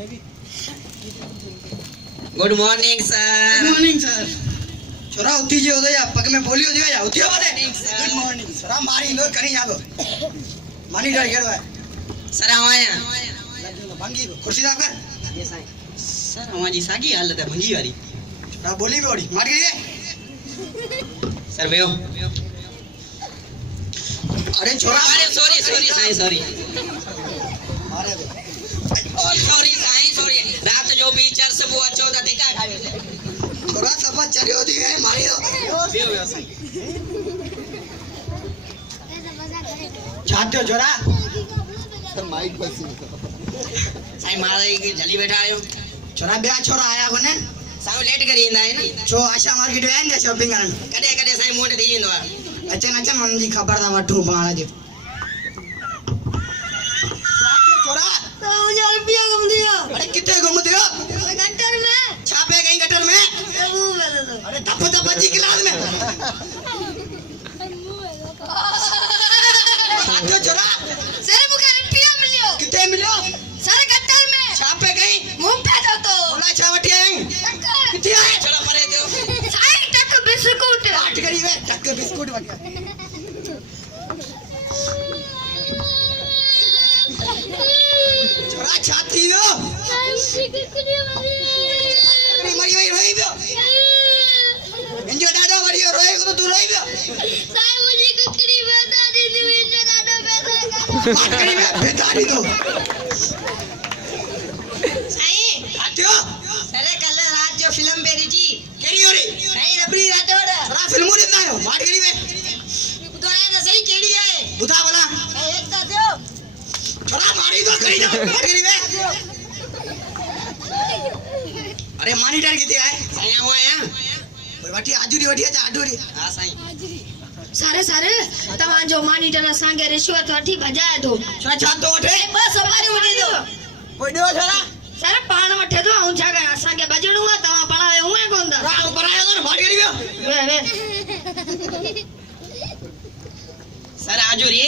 Good morning sir. Good morning sir. छोरा उठी जो दे या पग में बोलियो दियो या उठियो बोले। गुड मॉर्निंग छोरा मारी लो करी जादो मानी डर गेलो है सर आया भंगी कुर्सी दा कर ये साईं सर हमारी सागी हालत है भंगी वाली छोरा बोली बोड़ी मार गई सर बेओ अरे छोरा अरे सॉरी सॉरी साईं सॉरी अरे सॉरी साईं सॉरी रात जो भी चर सब वो अच्छो दा देखा खावे से छोरा सब चरियो दी है मारी दो बेओ बेओ साईं छात्यो छोरा माइक पर साईं मारे की जली बैठा आयो छोरा ब्याह छोरा आया कोने साईं लेट करी इंदा है ना छो आशा मार्केट में आंदे शॉपिंग करन कदे कदे साईं मोटे दी इंदो अचन अचन मन जी खबर दा वठू पाण जे छोरा 1000 रुपया घूम दियो। अरे कितने घूम दियो गटर में छापे गई गटर में मुंह में दे दो। अरे धप धप जी क्लास में छात्यो छोरा सर मुझे रुपया मिलियो। कितने मिलो सर गटर में छापे गई मुंह पे दो तो बोला छावटी आई कितने आए चलो परे दो साई तक बिस्कुट बात करी वे टक बिस्कुट वगैरह छोरा छाती दो अरे मरी वही रोई दो इंजो दादा मरी रोए को तू रोई दो साई मुझे कुकड़ी बता दी तू इन्हें दादा पैसा बात करी वे बेतारी दो साईं छात्यो अरे कल रात जो फिल्म बेरी थी केड़ी होरी साईं रबड़ी राठौड़ छोरा फिल्मो देखना है बात करी वे तो आया ना सही केड़ी है बुधा वाला साईं एक ता दो छोरा मारी दो करी दो बात करी वे अरे मॉनिटर कितने आए साईं आओ आया वठी आजुरी वठी आजा आजुरी हां साईं सारे सारे तव्हां जो मॉनिटर असांखे रिश्वत वठी भॼाए थो छोरा छातो वठे ॿ सवारी वठी दो कोई ॾियो छोरा सर पाण वठे थो ऐं छा कयां असांखे भॼणो आहे तव्हां पढ़ाए हूअं कोन था राम परायो तो बात करी वे वे वे सर आजुरी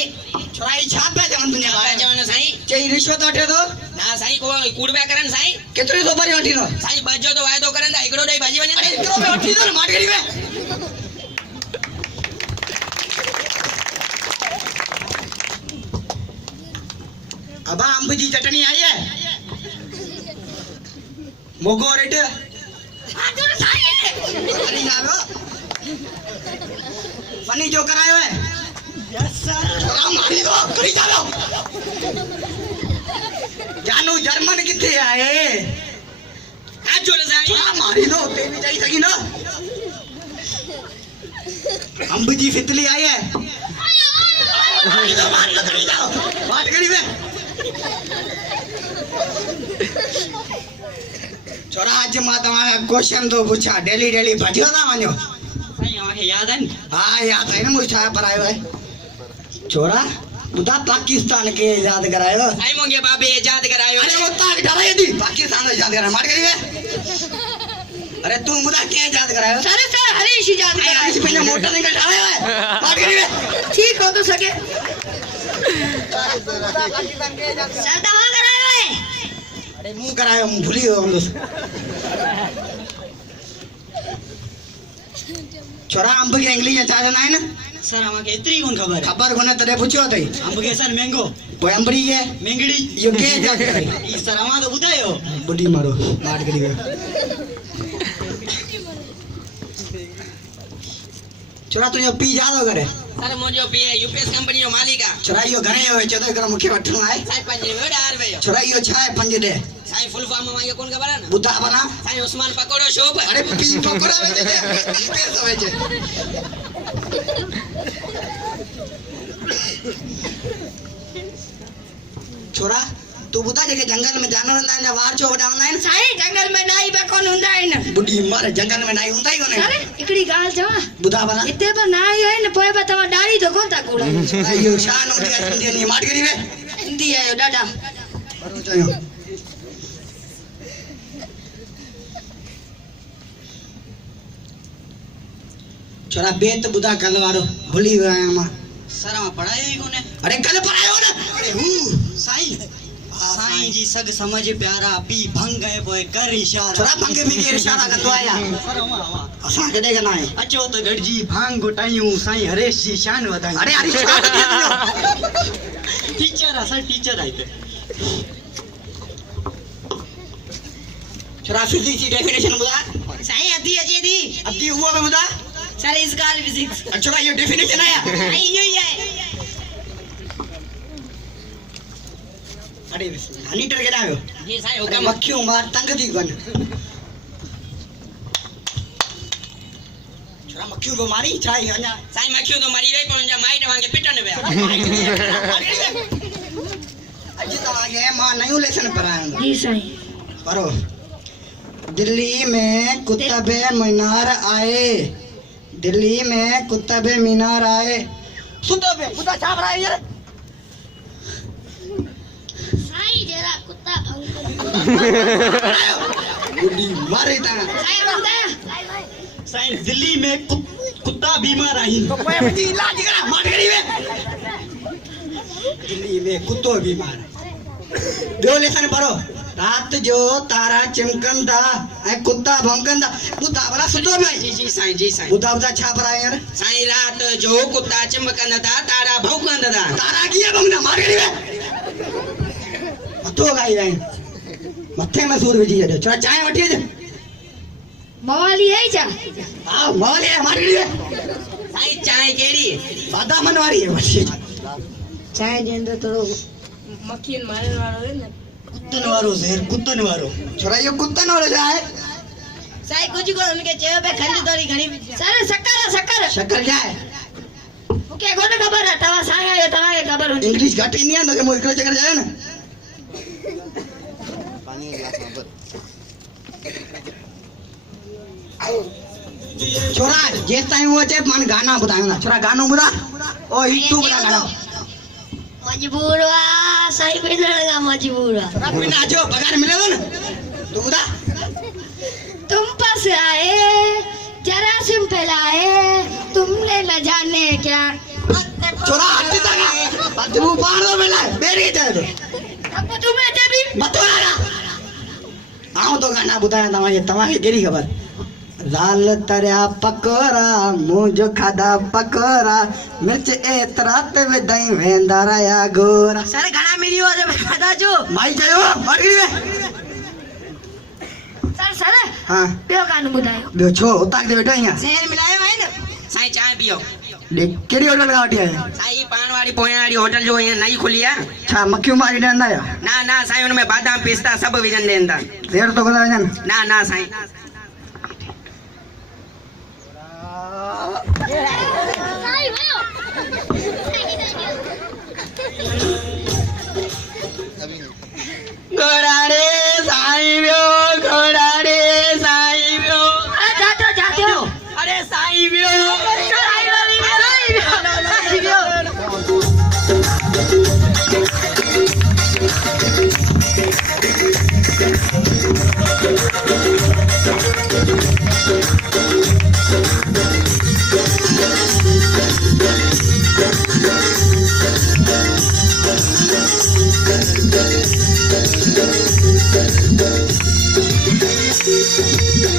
छोरा ई छाप पे जवन दुनिया आपे जवन साईं चई रिश्वत वठे तो ना साईं को कूड़बा करन साईं केतरी सोपारी वठी नो साईं बजो तो वायदो करन ता एकड़ो दई भाजी वने अरे इतरो पे वठी दो मार करी वे अब अंब जी चटनी आई है मोगो रेट आजो साई फनी जावे फनी जो करायो है यस सर छोरा मारी दो करी जावे जानू जर्मन किथे आए आजो रे साईं छोरा मारी दो ते भी जाई सकी ना अंब जी फितली आई है मारी दो करी जाओ बात करी वे छोरा आज मां तव्हां क्वेश्चन तो पूछा डेली डेली भजियो था वञो साईं आके याद है हाँ याद है ना मुझे छा पढ़ायो है छोरा बुधा पाकिस्तान के याद करायो साईं मोगे बाबे याद करायो अरे वो ताक डराई दी पाकिस्तान को याद करा मार करी वे अरे तू मुझे क्या याद करायो सर सर हरीश याद अरे आज पहले मोटर निकल डाले है मार करी वे ठीक हो तो सके पाकिस्तान के याद सर तव्हां करायो है अरे मुंह करायो मुंह भूली हो हम छोरा अंब के इंग्लिश में चाहे ना है ना सर हमाके इतनी कोन खबर खबर कोने तड़े पूछो तई अंब के सर मैंगो वो अंबरी के मेंगड़ी यो के याद कराई ई सर हमा तो बुधायो बुढ़ी मारो मार करी वे छोरा तू यो पी जादो करे सर मोजो पे यूपीएस कंपनी जो मालिक आ छोरा यो घणे हो चोदो कर मुखे वठणो आहे साईं पंजे वेड़ा हार वयो छोरा यो छा है 5 दे साईं फुल फॉर्म में मांगे कोन खबर है ना बुधा बना साईं उस्मान पकोड़ो शॉप अरे पी पकोड़ा वेचे दे पैसा वेचे छोरा तू बुधा जेके जंगल में जानवर हूंदा आहिनि वार छो वडावंदा आहिनि साईं जंगल में नाई बि कोन हूंदा आहिनि बुढ़ी मारे जंगल में नाई हूंदा ई कोने सर हिकिड़ी ॻाल्हि चवां बुधा बना हिते बि नाई आहिनि पोइ बि तव्हां ॾाढ़ी तो कोन था कूड़ायो यो शान होती है सिंधी नहीं मार करी वे हिंदी आहियो ॾाढा बरो चयो छोरा बेत बुधा कल वारो भूली वियो आहियां मां सर मां पढ़ायो ही कोने अरे कल पढ़ायो ना अरे हु साईं साईं जी सग समझ प्यारा पी भंग है पोए कर इशारा छोरा भंग पी के इशारा कंदो आया असां कॾहिं कंदा आहियूं अचो त गॾिजी भांग घुटायूं साईं हरेश जी शान वधायूं अरे अरे छा थी वियो? टीचर असां टीचर आहे हिते छोरा फिजिक्स जी डेफिनेशन ॿुधा साईं अधी अचे थी अधी उहा बि ॿुधा सर इस काल फिजिक्स छोरा इहो डेफिनेशन आया साईं इहो ई आहे अरे हनी टर केॾा आयो जी साईं अरे हुकम मक्खियूं मार तंग थी कनि छोरा मक्खियूं को मारी छा आहे अञा साईं मक्खियूं तो मरी वई पर उनजा माइट वांगे पिटन विया अॼु तव्हांखे मां नयूं लेसन पढ़ाईंदुमि जी साईं पढ़ो दिल्ली में कुतुब मीनार आहे दिल्ली में कुतुब मीनार आहे सुतो पे कुत्ता छा पढ़ाए यार साईं जरा कुत्ता गुड्डी मारे ता साईं बताया साईं दिल्ली में कुत्ता बीमार आहिनि कोई मुझे इलाज करा मार करी वे दिल्ली में कुत्तो बीमार है ॿियो लेसन पढ़ो रात जो तारा चिमकन था ऐं कुत्ता भौंकन था ॿुधा भला सुतो में जी साईं जी साईं ॿुधा ॿुधा छा पढ़ाए यार साईं रात जो कुत्ता चिमकंदा था तारा भौंकंदा था तारा कीअं भौंकदा मार करी वे मथो खाई वई मथे में सूर विझी छॾियो छा चांहि वठी अच मवाली है छा हा मौले मार करी वे साईं चांहि कहिड़ी बादामन वारी है वठी अच चाय जे अंदर थोड़ो मक्खियन मारन वालो है ना कुत्तन वारो ज़हर कुत्तन वारो छोरा इहो कुत्तन वारो छा आहे साईं कुछ को उनके चयो पे खंड थोड़ी घणी सर शक्कर शक्कर छा आहे मूंखे कोन ख़बर आहे तव्हां साईं आहियो तव्हांखे ख़बर हूंदी इंग्लिश घटि ईंदी आहे न तोखे मूं हिकिड़ो चकर चयो न पानी का गिलास वहाँ पर। छोरा जेसि ताईं उहो अचे मां गाना ॿुधायूं था छोरा गानो ॿुधा ओ हिटू ॿुधा गानो मजबूर हुआ साईं मिलण का मजबूर हुआ छोरा बिना अचो पगार मिले थो न तूं ॿुधा तुम पास आए जरासीम फैलाए तुमने न जाने क्या छोरा हट तक तू पाण थो मिलाए ॿेड़ी चए थो अब तुम्हें जब मथो लगा आऊं तो गाना ॿुधायां तव्हांखे कहिड़ी ख़बर लाल तरिया पकोड़ा मुंहिंजो खाधा पकोड़ा मिर्च एतिरा त विधई वेंदा रहिया गोरा सर घणा मिली हो जो पता जो माई चयो मरी वे सर हा ॿियो कान ॿुधायो ॿियो छो उतां ते वेठो आहियां शहर मिलायो है ना साईं चांहि पियो कहिड़ी होटल खां वठी आया साईं पान वाली पोयां वाली होटल जो हीअं नई खुली आहे छा मक्खियूं मारी ॾींदा आहियो ना साईं हुन में बादाम पिस्ता सभु विझनि ॾियनि था देर तो कंदा वञनि ना साईं घोड़ाड़े साईं वियो घोड़ाड़े साईं वियो जाते हो अरे साईं वियो Thank you.